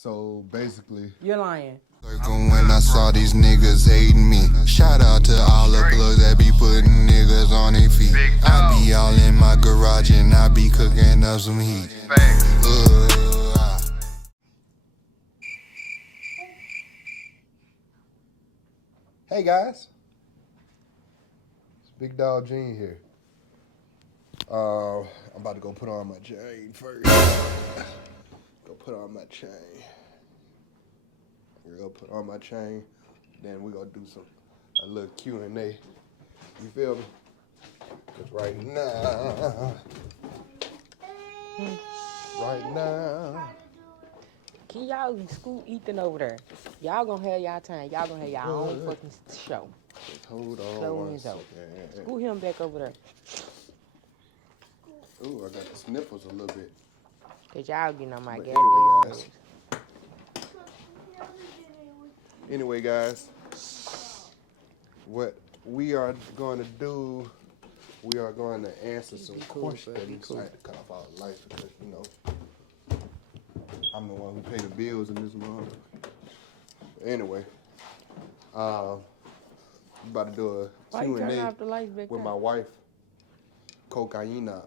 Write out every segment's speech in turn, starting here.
So basically, you're lying. When I saw these niggas hating me, shout out to all the plugs that be putting niggas on their feet. I be all in my garage and I be cooking up some heat. hey guys, it's Big Dog Gene here. I'm about to go put on my chain first. Go put on my chain. We're gonna put on my chain, then we're gonna do a little Q&A. You feel me? Cause right now. Can y'all scoot Ethan over there? Y'all gonna have y'all time. Y'all gonna have y'all own fucking show. Just hold on Slow one his out. second. Scoot him back over there. Ooh, I got the sniffles a little bit. Cause y'all getting on my But goddamn nerves. Anyway, guys, what we are going to do, we are going to answer some questions. I had to cut off all the lights because, you know, I'm the one who pay the bills in this month. Anyway, I'm about to do a Q&A with my wife, Cocaina,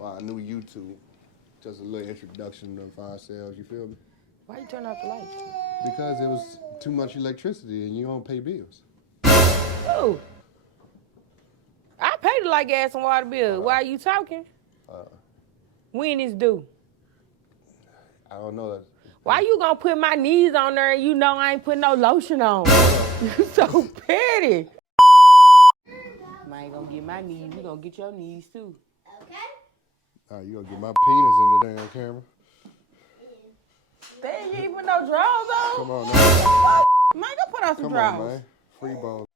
my new YouTube. Just a little introduction of ourselves, you feel me? Why you turn off the lights? Because it was too much electricity and you don't pay bills. Oh, I paid the light, gas, and water bill. Why are you talking? When is due? I don't know. Why you gonna put my knees on there and you know I ain't putting no lotion on? You so petty. I ain't gonna get my knees. You gonna get your knees too. Okay. You gonna get my penis in the damn camera? Dang, you ain't put no drawers on? Come on now. Man, go put on some Come drawers. on, man. Free ball.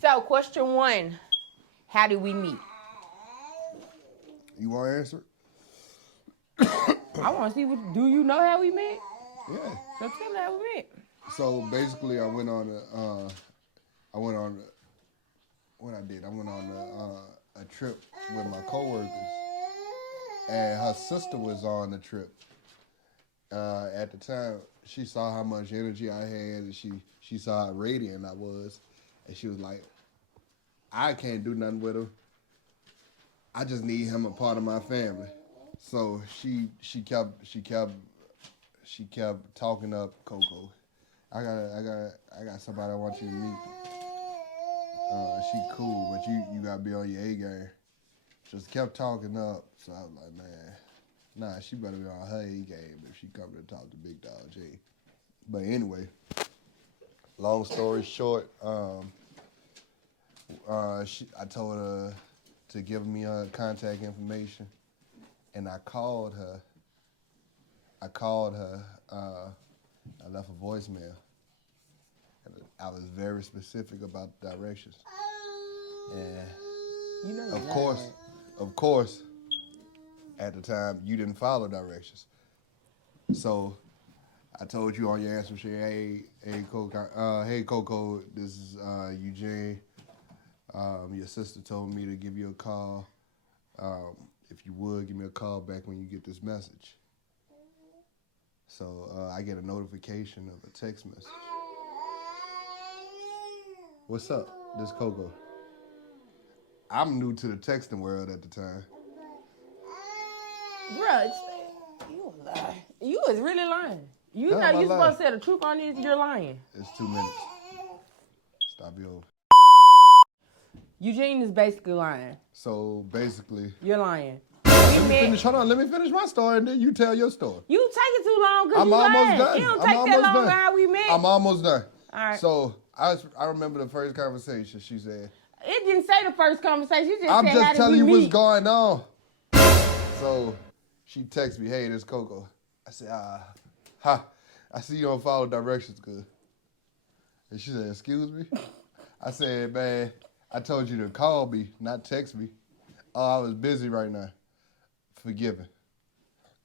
So, question 1. How did we meet? You want to answer? I want to see do you know how we met? Yeah. So tell me how we met. So basically, I went on a trip with my coworkers, and her sister was on the trip. At the time, she saw how much energy I had, and she saw how radiant I was, and she was like, I can't do nothing with him. I just need him a part of my family. So she kept talking up Coco. I got somebody I want you to meet. She cool, but you gotta be on your A game. Just kept talking up. So I was like, man, nah, she better be on her A game if she come to talk to Big Dog J. But anyway, long story short, I told her to give me her contact information, and I called her. I left a voicemail. I was very specific about the directions. And You know of course, at the time, you didn't follow directions. So I told you on your answer machine, hey Coco, this is Eugene. Your sister told me to give you a call. If you would, give me a call back when you get this message. So I get a notification of a text message. What's up? This is Coco. I'm new to the texting world at the time. Bruh, you a lie. You was really lying. You No, know I'm you not supposed to say the truth on this, you're lying. It's 2 minutes. Stop you over. Eugene is basically lying. So basically, You're lying. let me finish my story and then you tell your story. You taking too long because I'm you almost lying. done. It don't I'm take that almost long done. how we met. I'm almost done. All right. So I remember the first conversation. She said, It didn't say the first conversation. You just I'm said, just how did telling we you meet? what's going on. So she texts me, hey, this is Coco. I said, I see you don't follow directions good. And she said, excuse me? I said, man, I told you to call me, not text me. Oh, I was busy right now. Forgiven.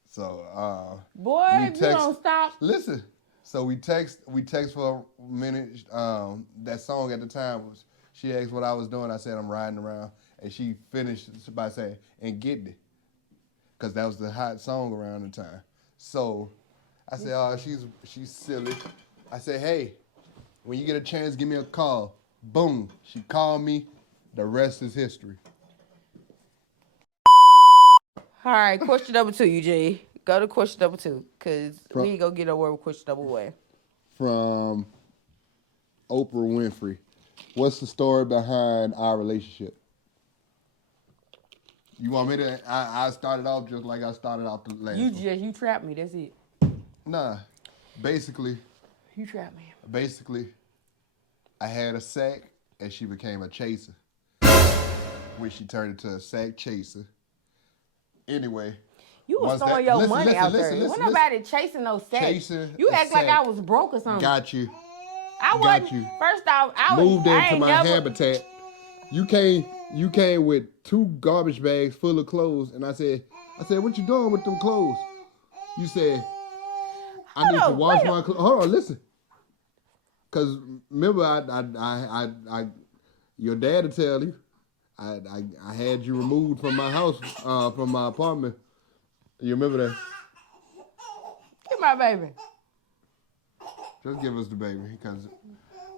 So, Boy, if you don't stop. Listen. So we text for a minute. That song at the time was, she asked what I was doing. I said, I'm riding around. And she finished by saying, and getting it. Because that was the hot song around the time. So I said, oh, she's silly. I said, hey, when you get a chance, give me a call. Boom. She called me. The rest is history. All right, question number 2, Eugene. Go to question number 2, because we ain't going to get nowhere with question number 1. From Oprah Winfrey. What's the story behind our relationship? You want me to? I started off just like I started off the last one. You trapped me. That's it. Nah. Basically. You trapped me. Basically, I had a sack and she became a chaser. When she turned into a sack chaser. Anyway. You was throwing your money out there. Wasn't nobody chasing no sacks. You act like I was broke or something. Got you. I wasn't. First off, I moved into my habitat. You came with 2 garbage bags full of clothes, and I said, what you doing with them clothes? You said, I need to wash my clothes. Hold on, listen. Cause remember, I your dad will tell you, I had you removed from my house, from my apartment. You remember that? Get my baby. Just give us the baby, because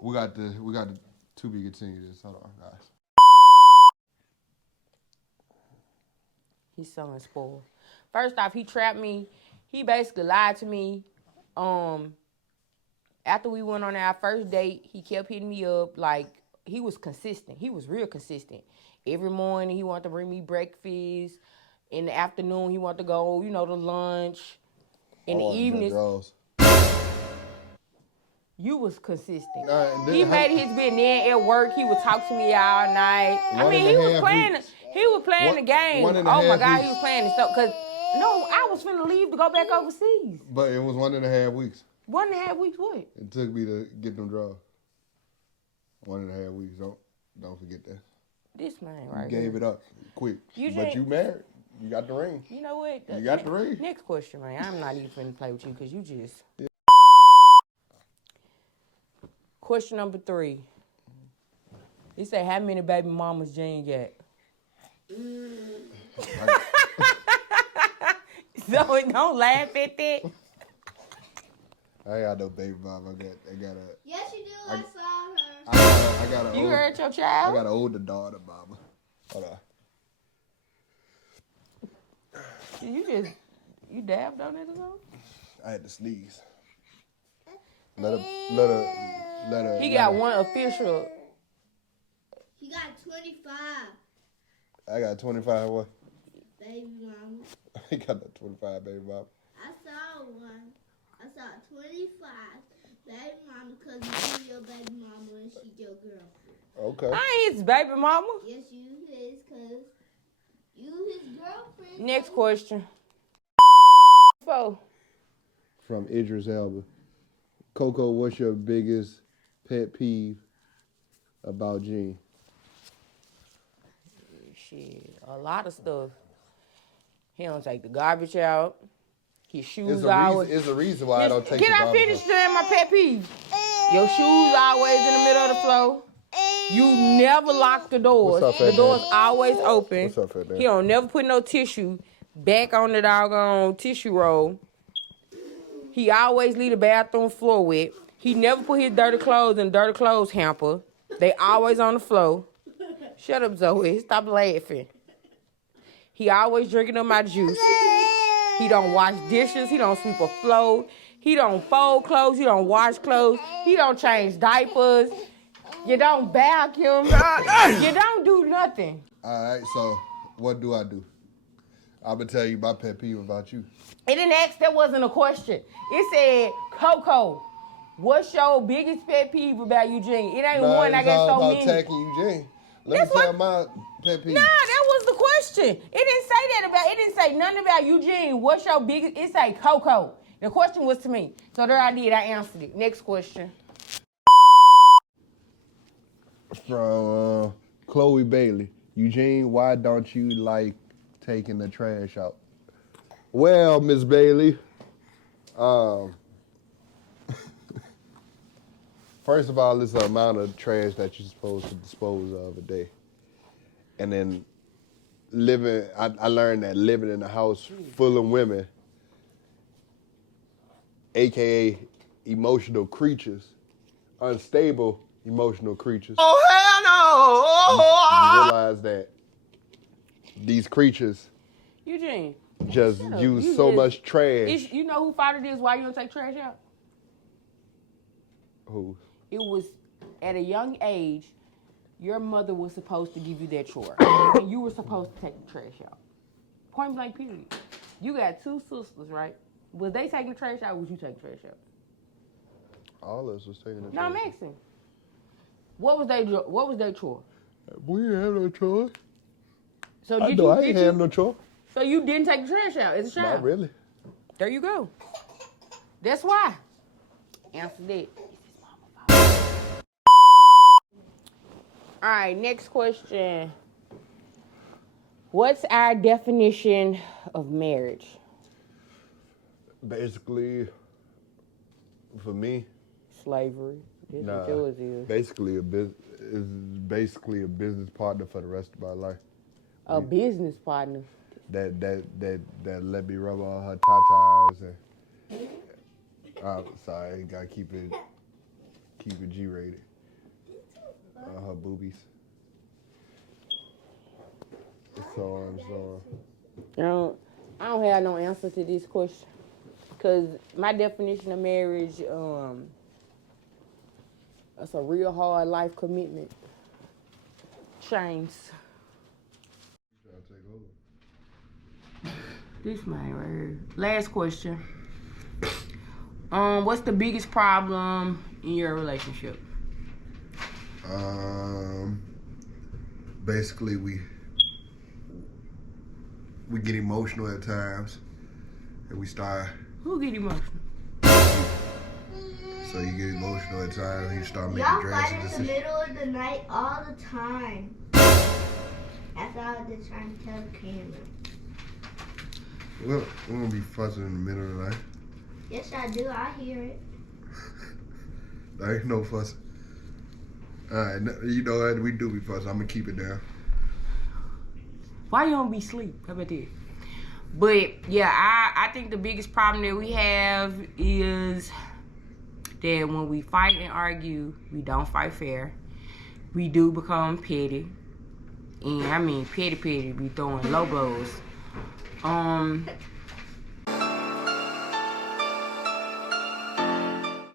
we got the to be continued. Hold on, guys. He's so spoiled. First off, he trapped me. He basically lied to me. After we went on our first date, he kept hitting me up. Like, he was consistent. He was real consistent. Every morning, he wanted to bring me breakfast. In the afternoon, he wanted to go, to lunch. In the evenings, you was consistent. He made his bed. Then at work, he would talk to me all night. He was playing. He was playing the game. Oh my God, he was playing the stuff. Cause no, I was finna leave to go back overseas. But it was 1.5 weeks. 1.5 weeks what? It took me to get them draws. 1.5 weeks. Don't forget that. This man right here. You gave it up quick. But you married. You got the ring. You know what? You got the ring. Next question, man. I'm not even finna play with you because you just. Yeah. Question number 3. He said, how many baby mamas Gene got? So don't laugh at that. I ain't got no baby mama. I got a. Yes, you do. I saw her. I got a. You heard your child? I got an older daughter, mama. Hold on. You dabbed on it or something? I had to sneeze. Let her. He got one official. He got 25. I got 25 what? Baby mama. I got that 25 baby mama. I saw one. I saw 25 baby mama because you your baby mama and she your girlfriend. Okay. I ain't his baby mama. Yes, you his because you his girlfriend. Next question. From Idris Elba. Coco, what's your biggest pet peeve about Gene? Shit, a lot of stuff. He don't take the garbage out. His shoes always. It's a reason why I don't take the garbage out. Can I finish saying my pet peeve? Your shoes always in the middle of the floor. You never lock the doors. What's up, the door's always open. What's up, Fat Man? He don't never put no tissue back on the doggone tissue roll. He always leave the bathroom floor wet. He never put his dirty clothes in dirty clothes hamper. They always on the floor. Shut up, Zoe. Stop laughing. He always drinking up my juice. He don't wash dishes. He don't sweep a floor. He don't fold clothes. He don't wash clothes. He don't change diapers. You don't vacuum. You don't do nothing. All right, so what do? I'm going to tell you my pet peeve about you. It didn't ask, that wasn't a question. It said, Coco, what's your biggest pet peeve about Eugene? It ain't one, I got so many. It's all about attacking Eugene. Let me tell my pet peeve. Nah, that was the question. It didn't say that about, it didn't say nothing about Eugene. What's your biggest, it say Coco. The question was to me. So there I did, I answered it. Next question. From Chloe Bailey. Eugene, why don't you like taking the trash out? Well, Miss Bailey, first of all, it's the amount of trash that you're supposed to dispose of a day. And then I learned that living in a house full of women, aka emotional creatures, unstable emotional creatures. Oh, hell no! You realize that these creatures Eugene, just shut up. use You so just- much trash. you know who fought it is? Why you don't take trash out? Who? It was at a young age. Your mother was supposed to give you that chore, and you were supposed to take the trash out. Point blank, period. You got two sisters, right? Was they taking the trash out? Or was you taking the trash out? All of us was taking the No, I'm trash. asking. What was their chore? We didn't have no choice. So I did know you? I Did ain't you? have no choice. So you didn't take the trash out as a child? Not really. There you go. That's why. Answer that. All right, next question. What's our definition of marriage? Basically, for me, Slavery. That's what yours is. basically is basically a business partner for the rest of my life. A business partner. That let me rub all her tatas and sorry, gotta keep it G-rated. Her boobies. So on and so on. I don't have no answer to this question. Cause my definition of marriage, it's a real hard life commitment. Chains. Trying to take over. This man right here. Last question. What's the biggest problem in your relationship? Basically we get emotional at times, and we start. Who get emotional? So you get emotional at times, and you start making Y'all drastic fight in the decisions. middle of the night all the time. That's all I was just trying to tell the camera. Well, we won't be fussing in the middle of the night. Yes, I do. I hear it. There ain't no fussing. All right, you know what? We do be fussing. I'm gonna keep it down. Why you don't be asleep? How about that? But yeah, I think the biggest problem that we have is that when we fight and argue, we don't fight fair. We do become petty. And I mean petty, we throwing low blows.